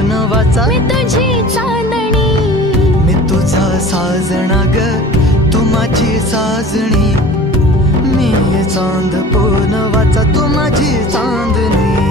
पूर्ण वाचा, मी तुझी चांदणी, मी तुझा साजना ग, तू माझी साजणी. मी चांद पूर्ण वाचा, तू माझी चांदणी.